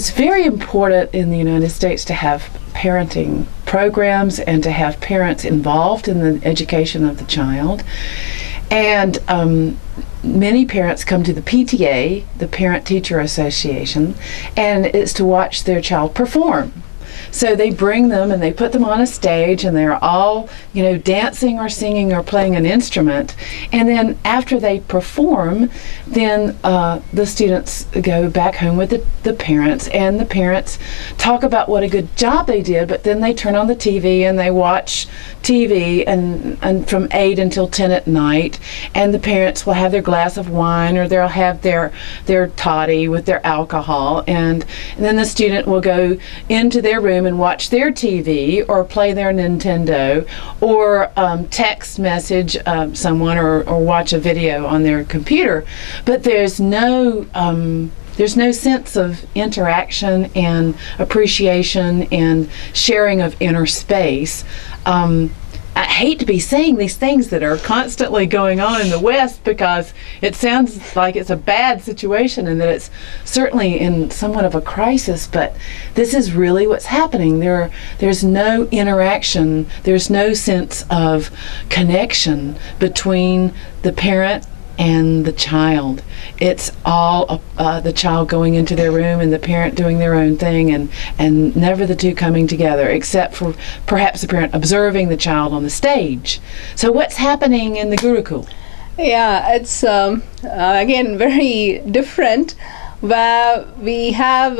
it's very important in the United States to have parenting programs and to have parents involved in the education of the child. And many parents come to the PTA, the Parent Teacher Association, and it's to watch their child perform. So they bring them and they put them on a stage, and they're all, you know, dancing or singing or playing an instrument. And then after they perform, then the students go back home with the parents, and the parents talk about what a good job they did, but then they turn on the TV and they watch TV and from 8 until 10 at night, and the parents will have their glass of wine, or they'll have their toddy with their alcohol, and then the student will go into their room and watch their TV or play their Nintendo, or text message someone, or watch a video on their computer. But there's no sense of interaction and appreciation and sharing of inner space. I hate to be saying these things that are constantly going on in the West, because it sounds like it's a bad situation and that it's certainly in somewhat of a crisis, but this is really what's happening. There's no interaction, there's no sense of connection between the parent and the child. It's all the child going into their room and the parent doing their own thing, and never the two coming together, except for perhaps the parent observing the child on the stage. So what's happening in the Gurukul? Yeah, it's again very different, where we have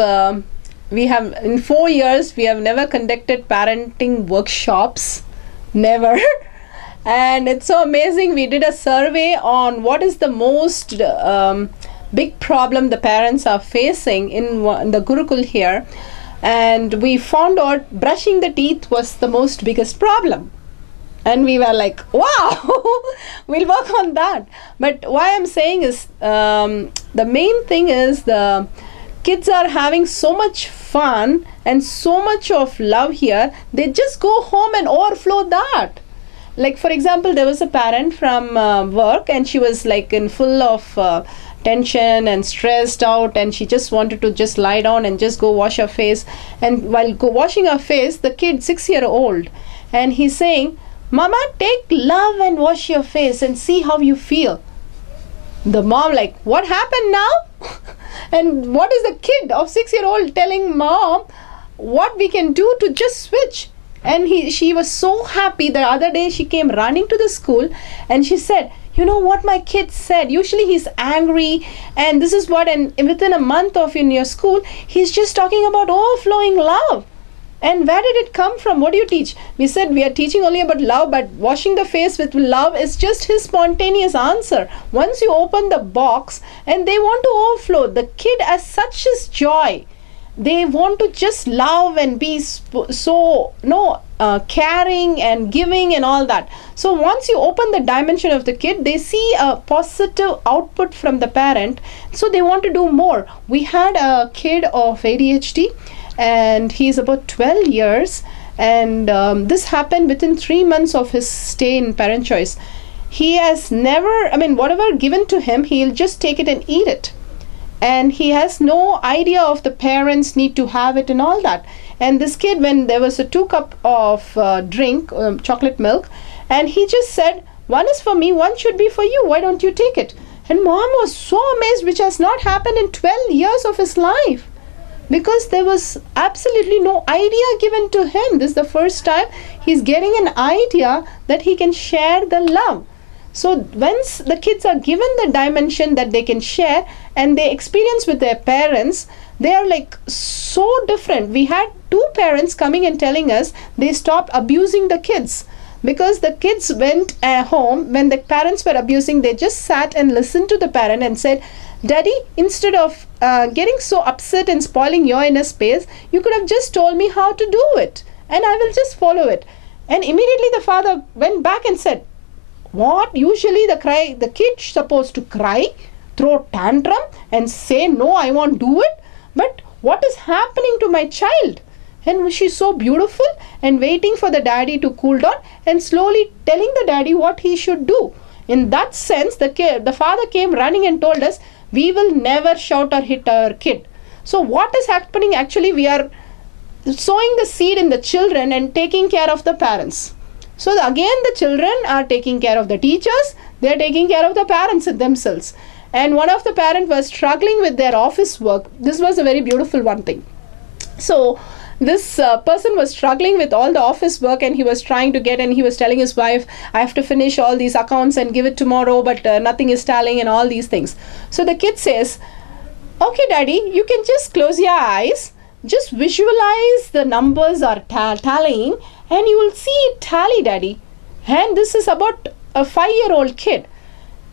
in 4 years we have never conducted parenting workshops, never. And it's so amazing. We did a survey on what is the most big problem the parents are facing in the Gurukul here, and we found out brushing the teeth was the most biggest problem. And we were like, wow, we'll work on that. But why I'm saying is, the main thing is the kids are having so much fun and so much of love here, they just go home and overflow that. Like, for example, there was a parent from work, and she was like in full of tension and stressed out, and she just wanted to just lie down and just go wash her face. And while washing her face, the kid, 6-year-old, and he's saying, "Mama, take love and wash your face and see how you feel." The mom like, "What happened now?" And what is the kid of 6-year-old telling mom what we can do to just switch? And she was so happy. The other day she came running to the school and she said, "You know what my kid said? Usually he's angry, and this is what, and within a month of in your school, he's just talking about overflowing love." And where did it come from? What do you teach? We said we are teaching only about love, but washing the face with love is just his spontaneous answer. Once you open the box and they want to overflow, the kid has such his joy. They want to just love and be so caring and giving and all that. So once you open the dimension of the kid, they see a positive output from the parent, so they want to do more. We had a kid of ADHD, and he's about 12 years, and this happened within 3 months of his stay in Parent Choice. He has never, whatever given to him, he'll just take it and eat it. And he has no idea of the parents need to have it and all that. And this kid, when there was a 2 cup of drink, chocolate milk, and he just said, "One is for me, one should be for you. Why don't you take it?" And mom was so amazed, which has not happened in 12 years of his life, because there was absolutely no idea given to him. This is the first time he's getting an idea that he can share the love. So once the kids are given the dimension that they can share and they experience with their parents, they are like so different. We had 2 parents coming and telling us they stopped abusing the kids, because the kids went home when the parents were abusing. They just sat and listened to the parent and said, "Daddy, instead of getting so upset and spoiling your inner space, you could have just told me how to do it and I will just follow it." And immediately the father went back and said, "What? Usually the kid's supposed to cry, throw tantrum and say, 'No, I won't do it.' But what is happening to my child?" And she's so beautiful and waiting for the daddy to cool down and slowly telling the daddy what he should do. In that sense, the father came running and told us, "We will never shout or hit our kid." So what is happening? Actually, we are sowing the seed in the children and taking care of the parents. So again, the children are taking care of the teachers, they are taking care of the parents themselves. And one of the parents was struggling with their office work. This was a very beautiful one thing. So this person was struggling with all the office work, and he was trying to get, and he was telling his wife, I have to finish all these accounts and give it tomorrow, but nothing is tallying and all these things. So the kid says, okay daddy, you can just close your eyes, just visualize the numbers are tallying, and you will see it tally, daddy. And this is about a 5-year-old kid.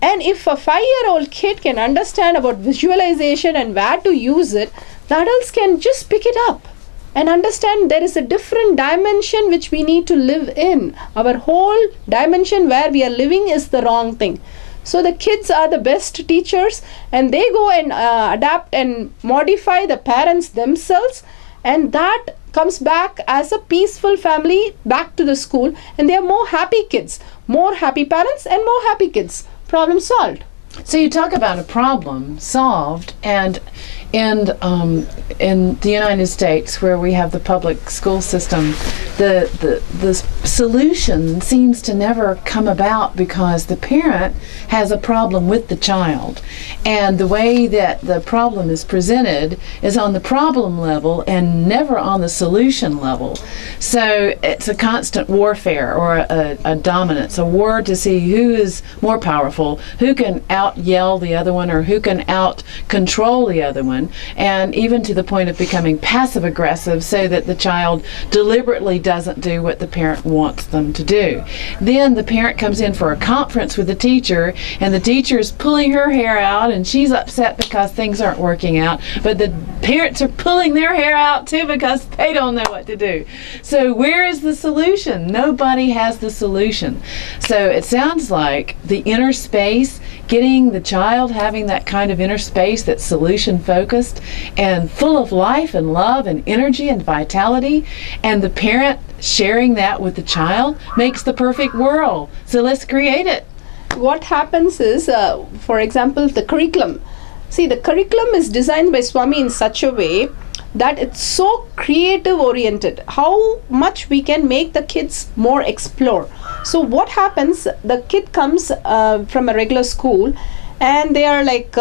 And if a 5-year-old kid can understand about visualization and where to use it, the adults can just pick it up and understand there is a different dimension which we need to live in. Our whole dimension where we are living is the wrong thing. So the kids are the best teachers, and they go and adapt and modify the parents themselves, and that comes back as a peaceful family back to the school, and they are more happy kids, more happy parents and more happy kids. Problem solved. So you talk about a problem solved, and in the United States, where we have the public school system, the solution seems to never come about because the parent has a problem with the child, and the way that the problem is presented is on the problem level and never on the solution level. So it's a constant warfare, or a dominance, a war to see who is more powerful, who can out yell the other one, or who can out control the other one, and even to the point of becoming passive aggressive, so that the child deliberately doesn't do what the parent wants them to do. Then the parent comes in for a conference with the teacher, and the teacher is pulling her hair out, and she's upset because things aren't working out, but the parents are pulling their hair out too because they don't know what to do. So where is the solution? Nobody has the solution. So it sounds like the inner space, getting the child having that kind of inner space that's solution focused and full of life and love and energy and vitality, and the parent sharing that with the child, makes the perfect world. So let's create it. What happens is, for example, the curriculum. See, the curriculum is designed by Swami in such a way that it's so creative oriented, how much we can make the kids more explore. So what happens, the kid comes from a regular school, and they are like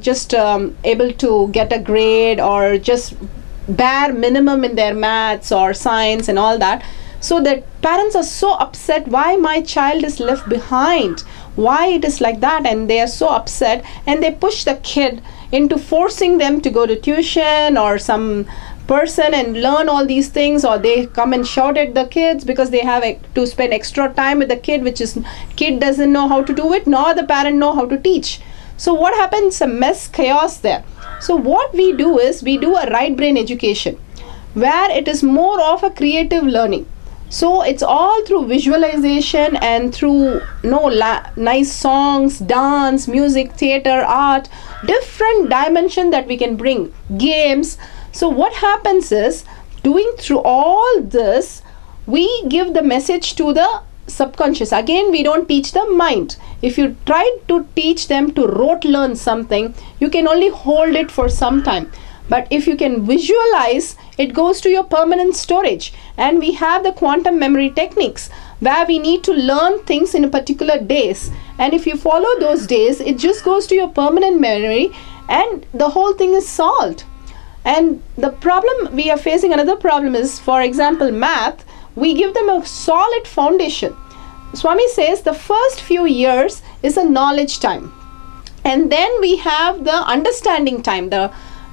just able to get a grade, or just bare minimum in their maths or science and all that. So that parents are so upset, why my child is left behind, why it is like that, and they are so upset, and they push the kid into forcing them to go to tuition or some person and learn all these things, or they come and shout at the kids because they have to spend extra time with the kid, which is kid doesn't know how to do it, nor the parent know how to teach. So what happens? A mess, chaos there. So what we do is, we do a right brain education where it is more of a creative learning. So it's all through visualization and through nice songs, dance, music, theater, art, different dimension that we can bring, games. So what happens is, doing through all this, we give the message to the subconscious. Again, we don't teach the mind. If you try to teach them to rote learn something, you can only hold it for some time. But if you can visualize, it goes to your permanent storage. And we have the quantum memory techniques where we need to learn things in a particular days. And if you follow those days, it just goes to your permanent memory, and the whole thing is solved. And the problem we are facing, another problem is, for example, math, we give them a solid foundation. Swami says the first few years is a knowledge time. And then we have the understanding time.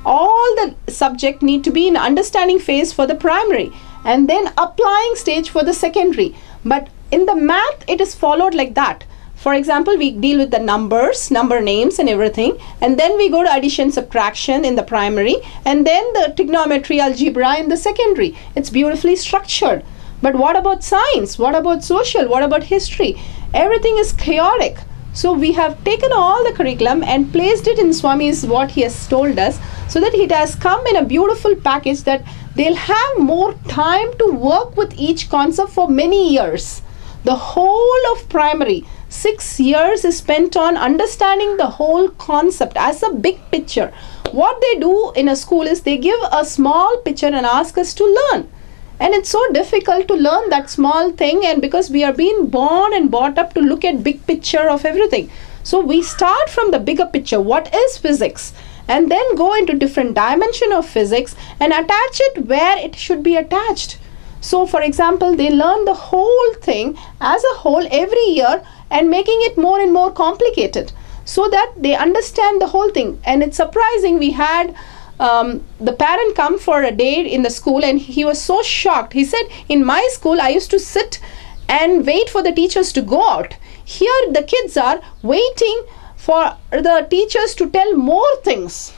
All the subject need to be in understanding phase for the primary, and then applying stage for the secondary. But in the math, it is followed like that. For example, we deal with the numbers, number names and everything, and then we go to addition, subtraction in the primary, and then the trigonometry, algebra in the secondary. It's beautifully structured. But what about science? What about social? What about history? Everything is chaotic. So we have taken all the curriculum and placed it in Swami's, what he has told us, so that it has come in a beautiful package that they'll have more time to work with each concept for many years. The whole of primary 6 years is spent on understanding the whole concept as a big picture. What they do in a school is they give a small picture and ask us to learn. And it's so difficult to learn that small thing, and because we are being born and brought up to look at big picture of everything. So we start from the bigger picture. What is physics? And then go into different dimension of physics and attach it where it should be attached. So for example, they learn the whole thing as a whole every year and making it more and more complicated so that they understand the whole thing. And it's surprising, we had the parent come for a day in the school and he was so shocked. He said, in my school, I used to sit and wait for the teachers to go out. Here the kids are waiting for the teachers to tell more things.